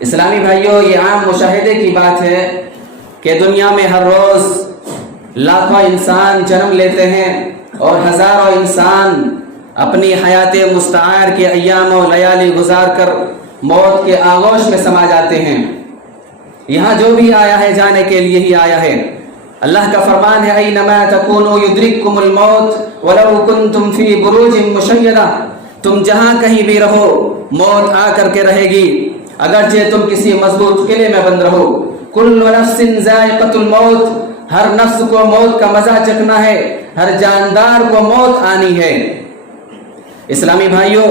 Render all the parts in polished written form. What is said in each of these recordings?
اسلامی بھائیوں، یہ عام مشاہدے کی بات ہے کہ دنیا میں ہر روز لاکھوں انسان جنم لیتے ہیں اور ہزاروں انسان اپنی حیات مستعار کے ایام و لیالی گزار کر موت کے آغوش میں سما جاتے ہیں۔ یہاں جو بھی آیا ہے جانے کے لیے ہی آیا ہے۔ اللہ کا فرمان ہے اینما تکونوا یدرککم الموت ولو کنتم فی بروج مشیدہ، تم جہاں کہیں بھی رہو موت آ کر کے رہے گی، اگرچہ تم کسی مضبوط قلعے میں بند رہو۔ کل نفس ذائقۃ الموت، ہر نفس کو موت کا مزہ چکھنا ہے، ہر جاندار کو موت آنی ہے۔ اسلامی بھائیوں،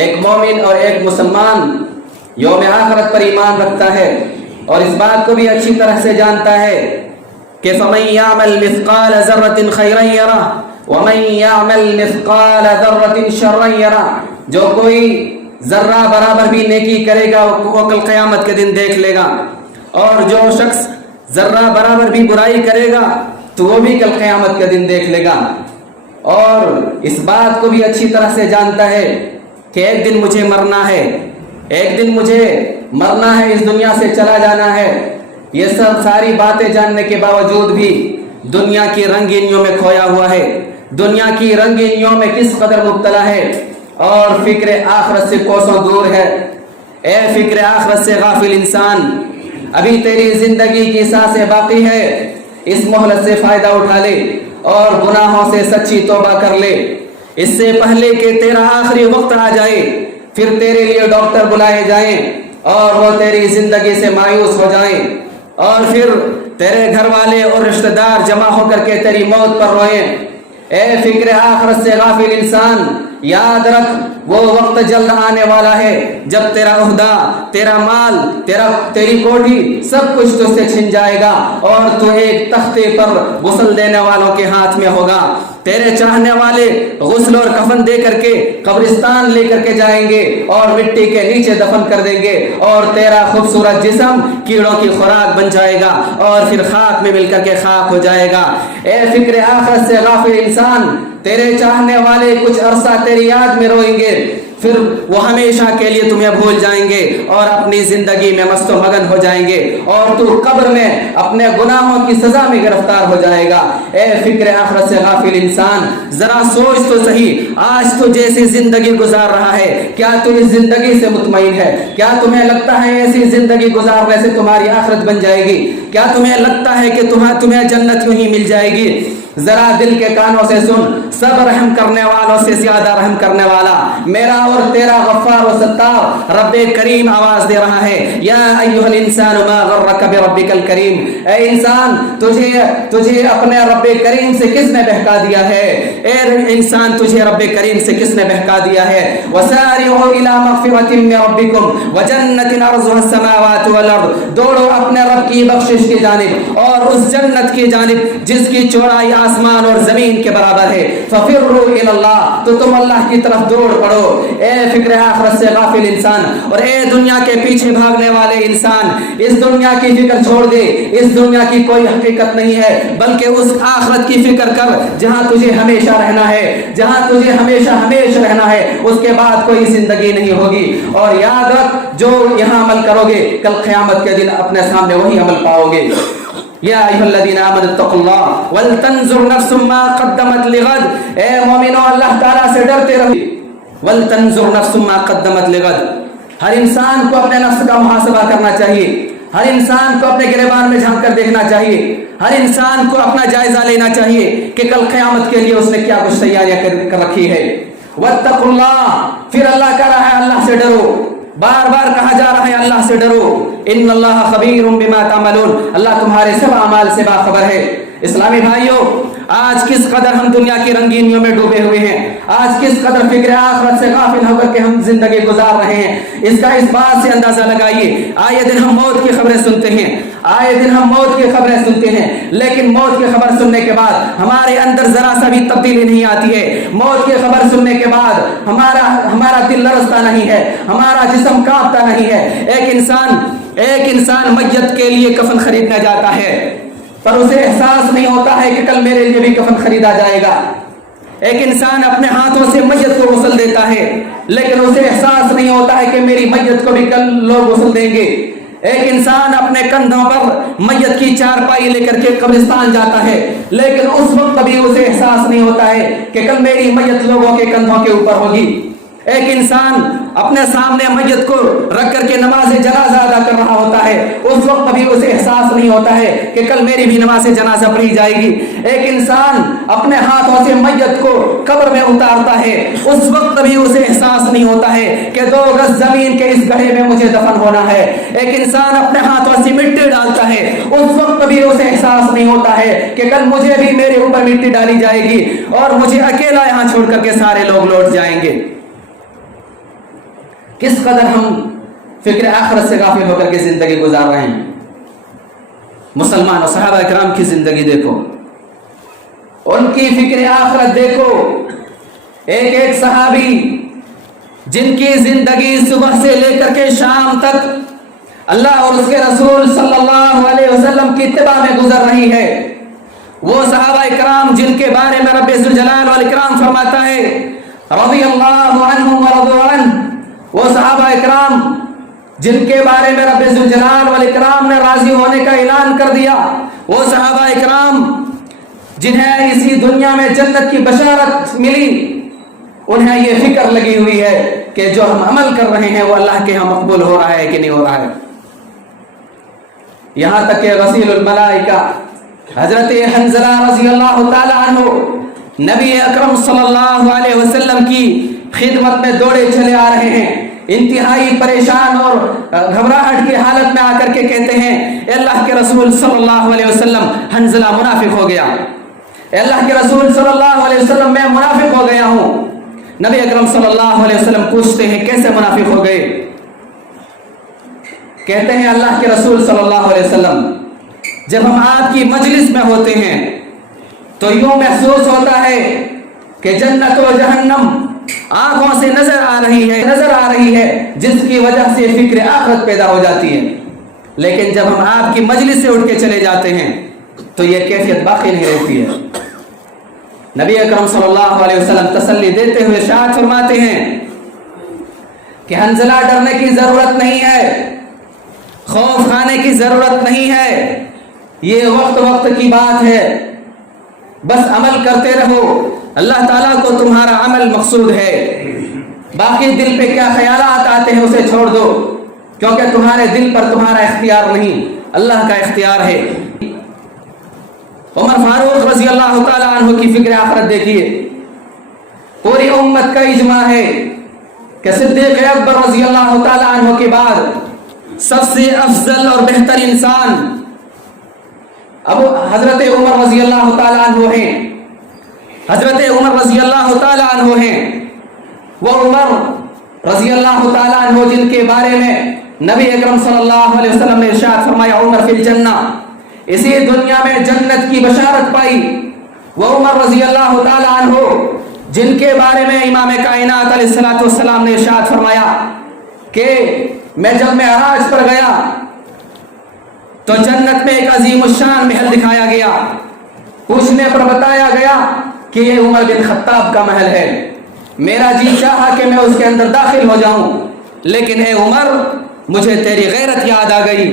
ایک مومن اور ایک مسلمان یوم آخرت پر ایمان رکھتا ہے اور اس بات کو بھی اچھی طرح سے جانتا ہے کہ فَمَن يَعْمَلْ مِثْقَالَ ذَرَّةٍ خَيْرًا يَرَهُ وَمَن يَعْمَلْ مِثْقَالَ ذَرَّةٍ شَرًّا يَرَهُ، جو کوئی ذرہ برابر بھی نیکی کرے گا وہ کل قیامت کے دن دیکھ لے گا، اور جو شخص ذرہ برابر بھی برائی کرے گا تو وہ بھی کل قیامت کے دن دیکھ لے گا۔ اور اس بات کو بھی اچھی طرح سے جانتا ہے کہ ایک دن مجھے مرنا ہے، ایک دن مجھے مرنا ہے، اس دنیا سے چلا جانا ہے۔ یہ سب ساری باتیں جاننے کے باوجود بھی دنیا کی رنگینیوں میں کھویا ہوا ہے، دنیا کی رنگینیوں میں کس قدر مبتلا ہے اور فکر آخرت سے کوسوں دور ہے۔ اے فکر آخرت سے غافل انسان، ابھی تیری زندگی کی سانسیں باقی ہے، اس مہلت سے فائدہ اٹھا لے اور گناہوں سے سچی توبہ کر لے، اس سے پہلے کہ تیرا آخری وقت آ جائے، پھر تیرے لیے ڈاکٹر بلائے جائیں اور وہ تیری زندگی سے مایوس ہو جائیں، اور پھر تیرے گھر والے اور رشتہ دار جمع ہو کر کے تیری موت پر روئیں۔ اے فکر آخرت سے غافل انسان، یاد رکھ وہ وقت جلد آنے والا ہے جب تیرا عہدہ، تیرا مال، تیری کوٹھی سب کچھ تجھ سے چھن جائے گا اور تو ایک تختے پر غسل دینے والوں کے ہاتھ میں ہوگا۔ تیرے چاہنے والے غسل اور کفن دے کر کے قبرستان لے کر کے جائیں گے اور مٹی کے نیچے دفن کر دیں گے، اور تیرا خوبصورت جسم کیڑوں کی خوراک بن جائے گا اور پھر خاک میں مل کر کے خاک ہو جائے گا۔ اے فکر آخرت سے غافل انسان، تیرے چاہنے والے کچھ عرصہ تیری یاد میں روئیں گے، پھر وہ ہمیشہ کے لیے تمہیں بھول جائیں گے اور اپنی زندگی میں مست و مگن ہو جائیں گے، اور تو قبر میں اپنے گناہوں کی سزا میں گرفتار ہو جائے گا۔ اے فکر آخرت سے غافل انسان، ذرا سوچ تو صحیح، آج تو جیسی زندگی گزار رہا ہے کیا تو اس زندگی سے مطمئن ہے؟ کیا تمہیں لگتا ہے ایسی زندگی گزارنے سے تمہاری آخرت بن جائے گی؟ کیا تمہیں لگتا ہے کہ تمہیں جنت یوں ہی مل جائے گی؟ ذرا دل کے کانوں سے سن، سب رحم کرنے والوں سے زیادہ رحم کرنے والا میرا اور تیرا غفار و ستار رب کریم آواز دے رہا ہے، یا ایھا الانسان ما غرک بربک الکریم، اے انسان تجھے اپنے رب کریم سے کس نے بہکا دیا ہے؟ اے انسان تجھے رب کریم سے کس نے بہکا دیا ہے؟ وسارعوا الی مغفرۃ من ربکم وجنۃ عرضها السماوات والارض، دوڑو اپنے رب کی بخشش کی جانب اور اس جنت کی جانب جس کی چوڑائی آسمان اور زمین کے برابر ہے۔ ففروا الی اللہ، تو تم اللہ کی طرف دوڑ پڑو۔ اے فکر آخرت سے غافل انسان اور اے دنیا کے پیچھے بھاگنے والے انسان، اس دنیا کی فکر چھوڑ دے، اس دنیا کی کوئی حقیقت نہیں ہے، بلکہ اس آخرت کی فکر کر جہاں تجھے ہمیشہ رہنا ہے، جہاں تجھے ہمیشہ رہنا ہے، اس کے بعد کوئی زندگی نہیں ہوگی۔ اور یاد رکھ، جو یہاں عمل کرو گے کل قیامت کے دن اپنے سامنے وہی عمل پاؤ گے۔ یا ایھا الذین آمنوا اتقوا اللہ ولتنظر نفس ما قدمت لغد، اے مومنو اللہ تعالیٰ سے ڈرتے رہو۔ ولتنظر نفس ما قدمت لغد، ہر انسان کو اپنے نفس کا محاسبہ کرنا چاہیے، ہر انسان کو اپنے گریبان میں جھانک کر دیکھنا چاہیے، ہر انسان کو اپنا جائزہ لینا چاہیے کہ کل قیامت کے لیے اس نے کیا کچھ تیاریاں کر رکھی ہے۔ واتقوا اللہ، پھر اللہ کہہ رہا ہے اللہ سے ڈرو، بار بار کہا جا رہا ہے اللہ سے ڈرو۔ ان اللہ خبیر بما تعملون، اللہ تمہارے سب اعمال سے باخبر ہے۔ اسلامی بھائیوں، آج کس قدر ہم دنیا کی رنگینیوں میں ڈوبے ہوئے ہیں، آج کس قدر فکر آخرت سے غافل ہو کر کے ہم زندگی گزار رہے ہیں، اس کا اس بات سے اندازہ لگائیے۔ آئے دن ہم موت کی خبریں سنتے ہیں، آئے دن ہم موت کی خبریں سنتے ہیں، لیکن موت کی خبر سننے کے بعد ہمارے اندر ذرا سا بھی تبدیلی نہیں آتی ہے۔ موت کی خبر سننے کے بعد ہمارا دل لرزتا نہیں ہے، ہمارا جسم کانپتا نہیں ہے۔ ایک انسان میت کے لیے کفن خریدنے جاتا ہے، پر اسے احساس نہیں ہوتا ہے کہ کل میرے لیے بھی کفن خریدا جائے گا۔ ایک انسان اپنے ہاتھوں سے میت کو غسل دیتا ہے لیکن اسے احساس نہیں ہوتا ہے کہ میری میت کو بھی کل لوگ غسل دیں گے۔ ایک انسان اپنے کندھوں پر میت کی چارپائی لے کر کے قبرستان جاتا ہے لیکن اس وقت بھی اسے احساس نہیں ہوتا ہے کہ کل میری میت لوگوں کے کندھوں کے اوپر ہوگی۔ ایک انسان اپنے سامنے میت کو رکھ کر کے نماز جنازہ ادا کر رہا ہوتا ہے، اس وقت بھی اسے احساس نہیں ہوتا ہے کہ کل میری بھی نماز جنازہ پڑھی جائے گی۔ ایک انسان اپنے ہاتھوں سے میت کو قبر میں اتارتا ہے، اس وقت بھی اسے احساس نہیں ہوتا ہے کہ 2 گز زمین کے اس گڑھے میں مجھے دفن ہونا ہے۔ ایک انسان اپنے ہاتھوں سے مٹی ڈالتا ہے، اس وقت بھی اسے احساس نہیں ہوتا ہے کہ کل مجھے بھی میرے اوپر مٹی ڈالی جائے گی اور مجھے اکیلا یہاں چھوڑ کر کے سارے لوگ لوٹ جائیں گے۔ کس قدر ہم فکر آخرت سے غافل ہو کر کے زندگی گزار رہے ہیں۔ مسلمان اور صحابہ کرام کی زندگی دیکھو، ان کی فکر آخرت دیکھو۔ ایک ایک صحابی جن کی زندگی صبح سے لے کر کے شام تک اللہ اور اس کے رسول صلی اللہ علیہ وسلم کی اتباع میں گزر رہی ہے، وہ صحابہ کرام جن کے بارے میں رب ذوالجلال والاکرام فرماتا ہے رضی اللہ عنہم ورضوا عنہ، وہ صحابہ اکرام جن کے بارے میں رب ذوالجلال والاکرام نے راضی ہونے کا اعلان کر دیا، وہ صحابہ اکرام جنہیں اسی دنیا میں جنت کی بشارت ملی، انہیں یہ فکر لگی ہوئی ہے کہ جو ہم عمل کر رہے ہیں وہ اللہ کے ہاں مقبول ہو رہا ہے کہ نہیں ہو رہا ہے۔ یہاں تک کہ غسیل الملائکہ حضرت حنظلہ رضی اللہ تعالی عنہ نبی اکرم صلی اللہ علیہ وسلم کی خدمت میں دوڑے چلے آ رہے ہیں، انتہائی پریشان اور گھبراہٹ کی حالت میں آ کر کے کہتے ہیں اے اللہ کے رسول صلی اللہ علیہ وسلم حنظلہ منافق ہو گیا، اے اللہ کے رسول صلی اللہ علیہ وسلم میں منافق ہو گیا ہوں۔ نبی اکرم صلی اللہ علیہ وسلم پوچھتے ہیں کیسے منافق ہو گئے؟ کہتے ہیں اللہ کے رسول صلی اللہ علیہ وسلم جب ہم آپ کی مجلس میں ہوتے ہیں تو یوں محسوس ہوتا ہے کہ جنت و جہنم آنکھوں سے نظر آ رہی ہے جس کی وجہ سے فکر آخرت پیدا ہو جاتی ہے، لیکن جب ہم آپ کی مجلس سے اٹھ کے چلے جاتے ہیں تو یہ کیفیت باقی نہیں رہتی ہے۔ نبی اکرم صلی اللہ علیہ وسلم تسلی دیتے ہوئے ارشاد فرماتے ہیں کہ حنظلہ ڈرنے کی ضرورت نہیں ہے، خوف کھانے کی ضرورت نہیں ہے، یہ وقت کی بات ہے، بس عمل کرتے رہو، اللہ تعالیٰ کو تمہارا عمل مقصود ہے، باقی دل پہ کیا خیالات آتے ہیں اسے چھوڑ دو، کیونکہ تمہارے دل پر تمہارا اختیار نہیں، اللہ کا اختیار ہے۔ عمر فاروق رضی اللہ تعالیٰ عنہ کی فکر آخرت دیکھیے، پوری امت کا اجماع ہے کہ صدیق اکبر رضی اللہ تعالیٰ عنہ کے بعد سب سے افضل اور بہتر انسان اب حضرت عمر رضی اللہ تعالیٰ عنہ ہیں، حضرت عمر رضی اللہ تعالیٰ عنہ ہیں۔ وہ عمر رضی اللہ تعالیٰ عنہ جن کے بارے میں نبی اکرم صلی اللہ علیہ وسلم نے ارشاد فرمایا عمر فی الجنہ، اسی دنیا میں جنت کی بشارت پائی، وہ عمر رضی اللہ تعالیٰ عنہ جن کے بارے میں امام کائنات علیہ الصلوۃ والسلام نے ارشاد فرمایا کہ جب معراج پر گیا تو جنت میں ایک عظیم الشان محل دکھایا گیا، پوچھنے پر بتایا گیا کہ یہ عمر بن خطاب کا محل ہے، میرا جی چاہا کہ میں اس کے اندر داخل ہو جاؤں، لیکن اے عمر مجھے تیری غیرت یاد آ گئی۔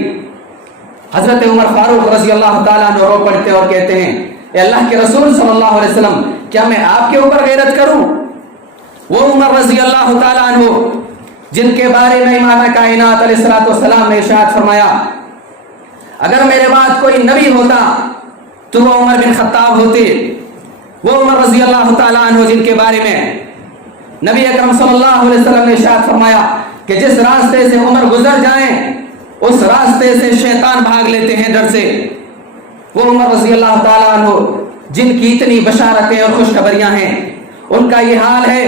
حضرت عمر فاروق رضی اللہ تعالیٰ عنہ رو پڑتے اور کہتے ہیں اے اللہ کے رسول صلی اللہ علیہ وسلم کیا میں آپ کے اوپر غیرت کروں؟ وہ عمر رضی اللہ تعالیٰ عنہ جن کے بارے میں امام کائنات علیہ الصلوۃ والسلام نے ارشاد فرمایا اگر میرے بعد کوئی نبی ہوتا تو وہ عمر بن خطاب ہوتے، وہ عمر رضی اللہ تعالیٰ عنہ جن کے بارے میں نبی اکرم صلی اللہ علیہ وسلم نے ارشاد فرمایا کہ جس راستے سے عمر گزر جائیں اس راستے سے شیطان بھاگ لیتے ہیں ڈر سے، وہ عمر رضی اللہ تعالیٰ عنہ جن کی اتنی بشارتیں اور خوشخبریاں ہیں، ان کا یہ حال ہے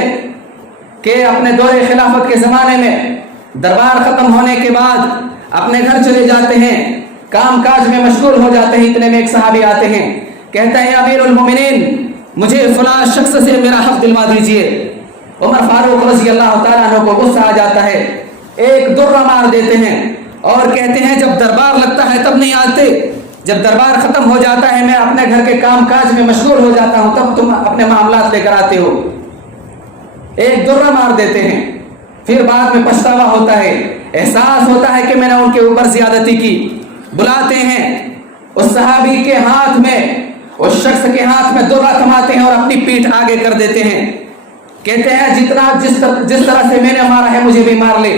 کہ اپنے دور خلافت کے زمانے میں دربار ختم ہونے کے بعد اپنے گھر چلے جاتے ہیں، کام کاج میں مشغول ہو جاتے ہیں، اتنے میں ایک صحابی آتے ہیں، کہتے ہیں امیر المومنین مجھے فلاں شخص سے میرا حق دلوا دیجئے۔ عمر فاروق رضی اللہ تعالیٰ عنہ کو غصہ آ جاتا ہے، ایک درہ مار دیتے ہیں اور کہتے ہیں جب دربار لگتا ہے تب نہیں آتے، جب دربار ختم ہو جاتا ہے میں اپنے گھر کے کام کاج میں مشغول ہو جاتا ہوں، تب تم اپنے معاملات لے کر آتے ہو، ایک درہ مار دیتے ہیں، پھر بعد میں پچھتاوا ہوتا ہے، احساس ہوتا ہے کہ میں نے ان کے اوپر زیادتی کی۔ بلاتے ہیں اس صحابی کے ہاتھ میں، اس شخص کے ہاتھ میں درہ تھماتے ہیں اور اپنی پیٹھ آگے کر دیتے ہیں، کہتے ہیں جس طرح سے میں نے مارا ہے مجھے بھی مار لے۔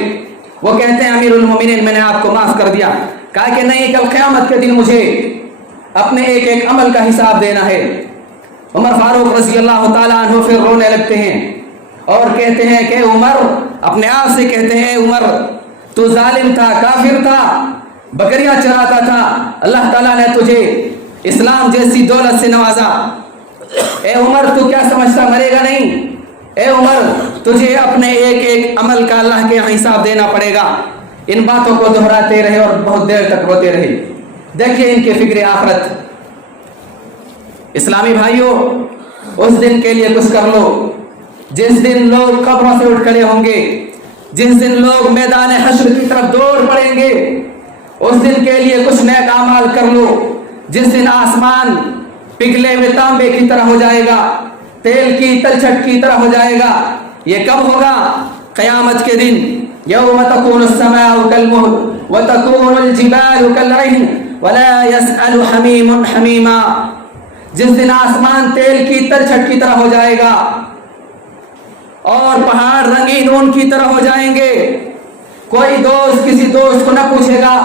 وہ کہتے ہیں امیر المومنین میں نے آپ کو معاف کر دیا۔ کہا کہ نہیں، کل قیامت کے دن مجھے اپنے ایک ایک عمل کا حساب دینا ہے۔ عمر فاروق رضی اللہ تعالیٰ عنہ پھر رونے لگتے ہیں اور کہتے ہیں کہ عمر، اپنے آپ سے کہتے ہیں عمر تو ظالم تھا، کافر تھا، بکریاں چراتا تھا، اللہ تعالیٰ نے تجھے اسلام جیسی دولت سے نوازا، اے عمر تو کیا سمجھتا مرے گا نہیں؟ اے عمر تجھے اپنے ایک ایک عمل کا اللہ کے یہاں حساب دینا پڑے گا۔ ان باتوں کو دہراتے رہے اور بہت دیر تک روتے رہے۔ دیکھیے ان کے فکر آخرت۔ اسلامی بھائیوں، اس دن کے لیے کچھ کر لو جس دن لوگ قبروں سے اٹھ کھڑے ہوں گے، جس دن لوگ میدان حشر کی طرف دوڑ پڑیں گے، اس دن کے لیے کچھ نیک اعمال کر لو جس دن آسمان پگھلے ہوئے تانبے کی طرح ہو جائے گا، تیل کی تلچھٹ کی طرح ہو جائے گا۔ یہ کب ہوگا؟ قیامت کے دن۔ یوم تکون السماء کالمہل وتکون الجبال کالعہن ولا یسأل حمیم حمیما، جس دن آسمان تیل کی تلچھٹ کی طرح ہو جائے گا اور پہاڑ رنگین اون کی طرح ہو جائیں گے، کوئی دوست کسی دوست کو نہ پوچھے گا۔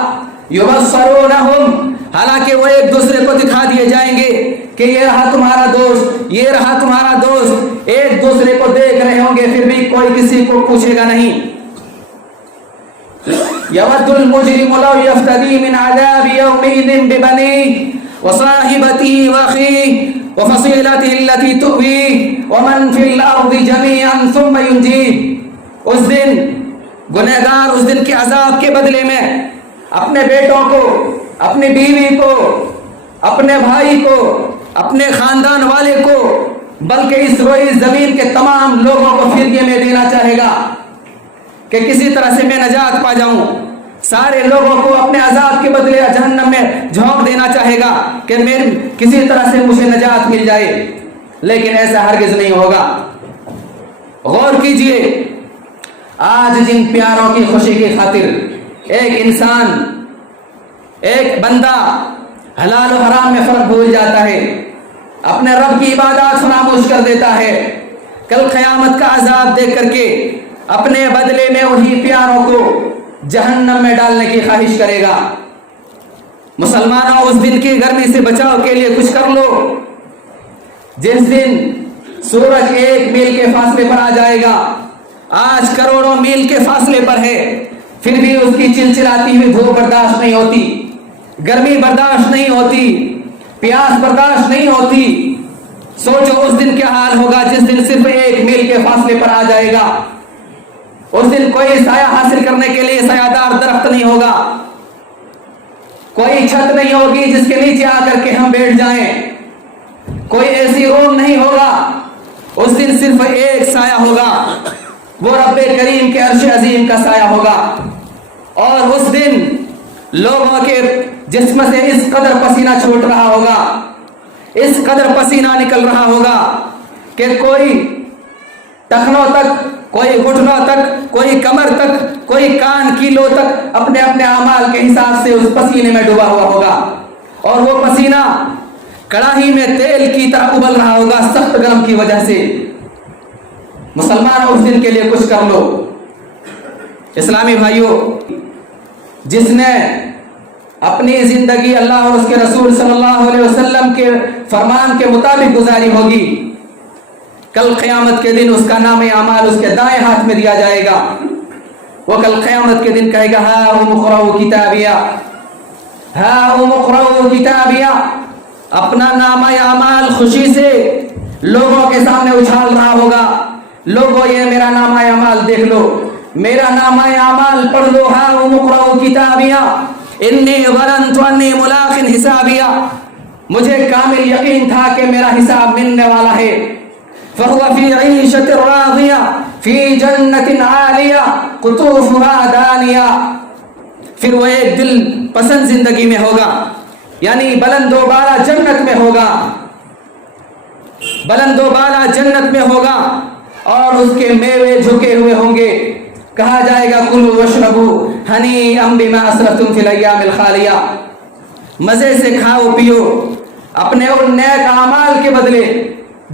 یبصرونہم، حالانکہ وہ ایک دوسرے کو دکھا دیے جائیں گے کہ یہ رہا تمہارا دوست، یہ رہا تمہارا دوست، ایک دوسرے کو دیکھ رہے ہوں گے، پھر بھی کوئی کسی کو پوچھے گا نہیں۔ یود المجرم لو یفتدی من عذاب یومئذ ببنیہ وصاحبته واخیہ وفصیلته التي تؤویہ ومن فی الارض جمیعا ثم ینجیہ۔ اس دن گنہگار اس دن کے عذاب کے بدلے میں اپنے بیٹوں کو، اپنی بیوی کو، اپنے بھائی کو، اپنے خاندان والے کو، بلکہ اس روئی زمین کے تمام لوگوں کو فدیے میں دینا چاہے گا کہ کسی طرح سے میں نجات پا جاؤں۔ سارے لوگوں کو اپنے عذاب کے بدلے جہنم میں جھونک دینا چاہے گا کہ کسی طرح سے مجھے نجات مل جائے، لیکن ایسا ہرگز نہیں ہوگا۔ غور کیجئے، آج جن پیاروں کی خوشی کی خاطر ایک انسان، ایک بندہ حلال و حرام میں فرق بھول جاتا ہے، اپنے رب کی عبادات فراموش کر دیتا ہے، کل قیامت کا عذاب دیکھ کر کے اپنے بدلے میں انہی پیاروں کو جہنم میں ڈالنے کی خواہش کرے گا۔ مسلمانوں، اس دن کی گرمی سے بچاؤ کے لیے کچھ کر لو جس دن سورج 1 میل کے فاصلے پر آ جائے گا، آج کروڑوں میل کے فاصلے پر ہے، پھر بھی اس کی چلچلاتی ہوئی دھوپ برداشت نہیں ہوتی، گرمی برداشت نہیں ہوتی، پیاس برداشت نہیں ہوتی۔ سوچو اس دن کیا حال ہوگا جس دن صرف 1 میل کے فاصلے پر آ جائے گا۔ اس دن کوئی سایہ حاصل کرنے کے لیے سایہ دار درخت نہیں ہوگا، کوئی چھت نہیں ہوگی جس کے نیچے آ کر کے ہم بیٹھ جائیں، کوئی ایسی روم نہیں ہوگا۔ اس دن صرف ایک سایہ ہوگا، وہ رب کریم کے عرش عظیم کا سایہ ہوگا۔ اور اس دن لوگوں کے جسم سے اس قدر پسینہ چھوٹ رہا ہوگا، اس قدر پسینہ نکل رہا ہوگا کہ کوئی ٹخنوں تک، کوئی گھٹنوں تک، کوئی کمر تک، کوئی کان کی لو تک اپنے اپنے اعمال کے حساب سے اس پسینے میں ڈوبا ہوا ہوگا، اور وہ پسینہ کڑاہی میں تیل کی طرح ابل رہا ہوگا سخت گرم کی وجہ سے۔ مسلمانوں، اس دن کے لیے کچھ کر لو۔ اسلامی بھائیوں، جس نے اپنی زندگی اللہ اور اس کے رسول صلی اللہ علیہ وسلم کے فرمان کے مطابق گزاری ہوگی، کل قیامت کے دن اس کا نام اعمال اس کے دائیں ہاتھ میں دیا جائے گا۔ وہ کل قیامت کے دن کہے گا ہاؤم اقرؤوا کتابیہ، ہاؤم اقرؤوا کتابیہ۔ اپنا نام اعمال خوشی سے لوگوں کے سامنے اچھال رہا ہوگا، لوگوں یہ میرا نام اعمال دیکھ لو، میرا نام اعمال پڑھ لو، ہاؤم اقرؤوا کتابیہ انی ظننت انی ملاق حسابیہ۔ مجھے کامل یقین تھا کہ میرا حساب ملنے والا ہے۔ فَهُوَ فِي عِيشَةٍ رَاضِيَةٍ فِي جَنَّةٍ عَالِيَةٍ قُطُوفُهَا دَانِيَةٍ۔ پھر وہ ایک دل پسند زندگی میں ہوگا، یعنی بلند و بالا جنت میں ہوگا، بلند و بالا جنت میں ہوگا اور اس کے میوے جھکے ہوئے ہوں گے. کہا جائے گا کلوا واشربوا ہنیئا بما اسرفتم فی الایام الخالیہ، مزے سے کھاؤ پیو اپنے ان نیک اعمال کے بدلے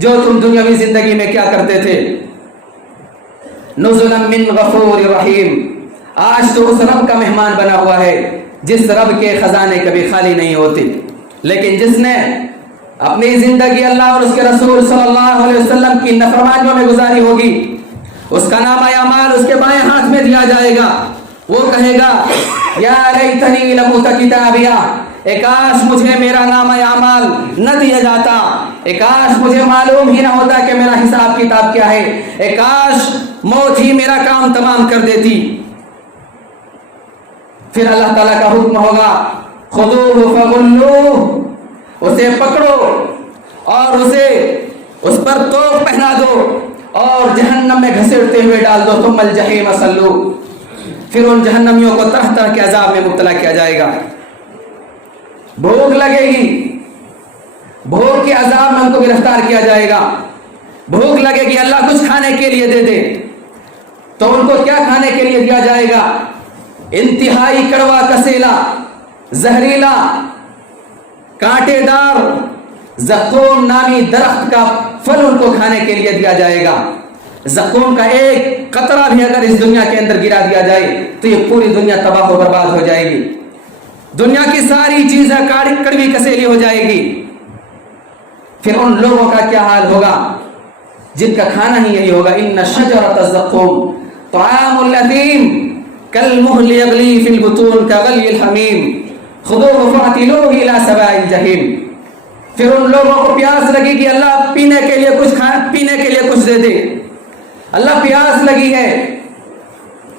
جو تم دنیاوی زندگی میں کیا کرتے تھے. نزلا من غفور رحیم، آج تو اس رب کا مہمان بنا ہوا ہے جس رب کے خزانے کبھی خالی نہیں ہوتے، لیکن جس نے اپنی زندگی اللہ اور اس کے رسول صلی اللہ علیہ وسلم کی نافرمانیوں میں گزاری ہوگی، اس کا نامہ اعمال اس کے بائیں ہاتھ میں دیا جائے گا. وہ کہے گا یا لیتنی لم اوت کتابیہ، اے کاش مجھے میرا نامہ اعمال نہ دیا جاتا، اے کاش مجھے معلوم ہی نہ ہوتا کہ میرا حساب کتاب کیا ہے، اے کاش موت ہی میرا کام تمام کر دیتی. پھر اللہ تعالیٰ کا حکم ہوگا خذوہ فغلوہ، اسے پکڑو اور اسے اس پر توق پہنا دو اور جہنم میں گھسیٹتے ہوئے ڈال دو. ثم الجحیم صلو، پھر ان جہنمیوں کو طرح طرح کے عذاب میں مبتلا کیا جائے گا. بھوک لگے گی، بھوک کے عذاب میں ان کو گرفتار کیا جائے گا. بھوک لگے گی، اللہ کچھ کھانے کے لیے دے دے، تو ان کو کیا کھانے کے لیے دیا جائے گا؟ انتہائی کڑوا کسیلا، زہریلا، کانٹے دار زقوم نامی درخت کا پھل ان کو کھانے کے لیے دیا جائے گا. زقوم کا ایک قطرہ بھی اگر اس دنیا کے اندر گرا دیا جائے تو یہ پوری دنیا تباہ و برباد ہو جائے گی، دنیا کی ساری چیزیں کڑوی کسیلی ہو جائے گی. پھر ان لوگوں کا کیا حال ہوگا جن کا کھانا ہی یہی ہوگا. ان شجرۃ الزقوم طعام الاثیم کالمہل یغلی فی البطون کغلی الحمیم خذوہ فاعتلوہ الی سواء الجحیم. پھر ان لوگوں کو پیاس لگے گی، اللہ پینے کے لیے کچھ دے دے. اللہ پیاس لگی ہے،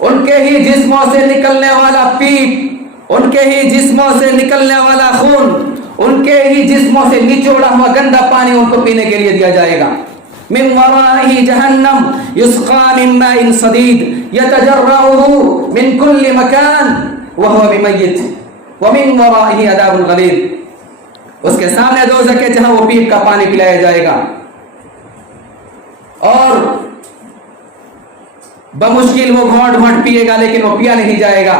ان کے ہی جسموں سے نکلنے والا پیپ، ان کے ہی جسموں سے نکلنے والا خون، ان کے ہی جسموں سے نچوڑا ہوا گندا پانی ان کو پینے کے لیے دیا جائے گا. من ورائہ جہنم یسقا من ماء صدید یتجرعہ من کل مکان وہو بمیت ومن ورائہ عذاب غلیظ. اس کے سامنے دوزخ ہے جہاں وہ پیپ کا پانی پلایا جائے گا اور بمشکل وہ گھونٹ گھونٹ پیے گا لیکن وہ پیا نہیں جائے گا،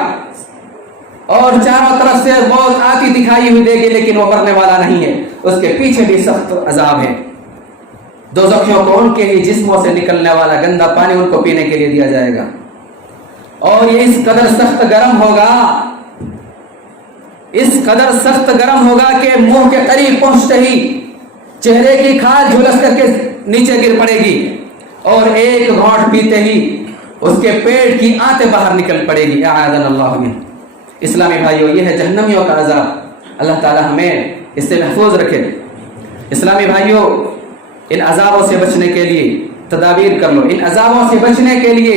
اور چاروں طرف سے موت آتی دکھائی ہوئی دے گی لیکن وہ مرنے والا نہیں ہے. اس کے پیچھے بھی سخت عذاب ہے. دوزخیوں کو ان کے ہی جسموں سے نکلنے والا گندا پانی ان کو پینے کے لیے دیا جائے گا، اور یہ اس قدر سخت گرم ہوگا، اس قدر سخت گرم ہوگا کہ منہ کے قریب پہنچتے ہی چہرے کی کھال جھلس کر کے نیچے گر پڑے گی، اور ایک گھونٹ پیتے ہی اس کے پیٹ کی آنتیں باہر نکل پڑے گی. اعاذنا اللہ منہ. اسلامی بھائیوں، یہ ہے جہنمیوں کا عذاب. اللہ تعالی ہمیں اس سے محفوظ رکھے. اسلامی بھائیوں، ان عذابوں سے بچنے کے لیے تدابیر کر لو، ان عذابوں سے بچنے کے لیے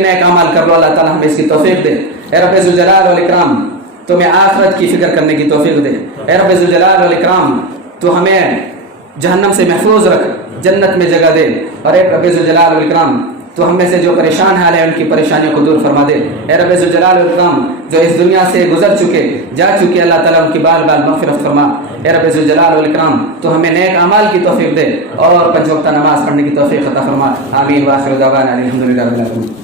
نیک اعمال کر لو. اللہ تعالی ہمیں اس کی توفیق دے. اے رب ذوالجلال والاکرام، تمہیں آخرت کی فکر کرنے کی توفیق دے. اے رب ذوالجلال والاکرام، تو ہمیں جہنم سے محفوظ رکھ، جنت میں جگہ دے. اور اے رب ذوالجلال والاکرام، تو ہم میں سے جو پریشان حال ہیں ان کی پریشانیوں کو دور فرما دے. اے رب ذوالجلال والاکرام، جو اس دنیا سے گزر چکے جا چکے، اللہ تعالیٰ ان کی بال بال مغفرت فرما. اے رب ذوالجلال والاکرام، تو ہمیں نیک اعمال کی توفیق دے اور 5 وقتہ نماز پڑھنے کی توفیق عطا فرما. آمین. وآخر دعوانا الحمدللہ رب العالمین.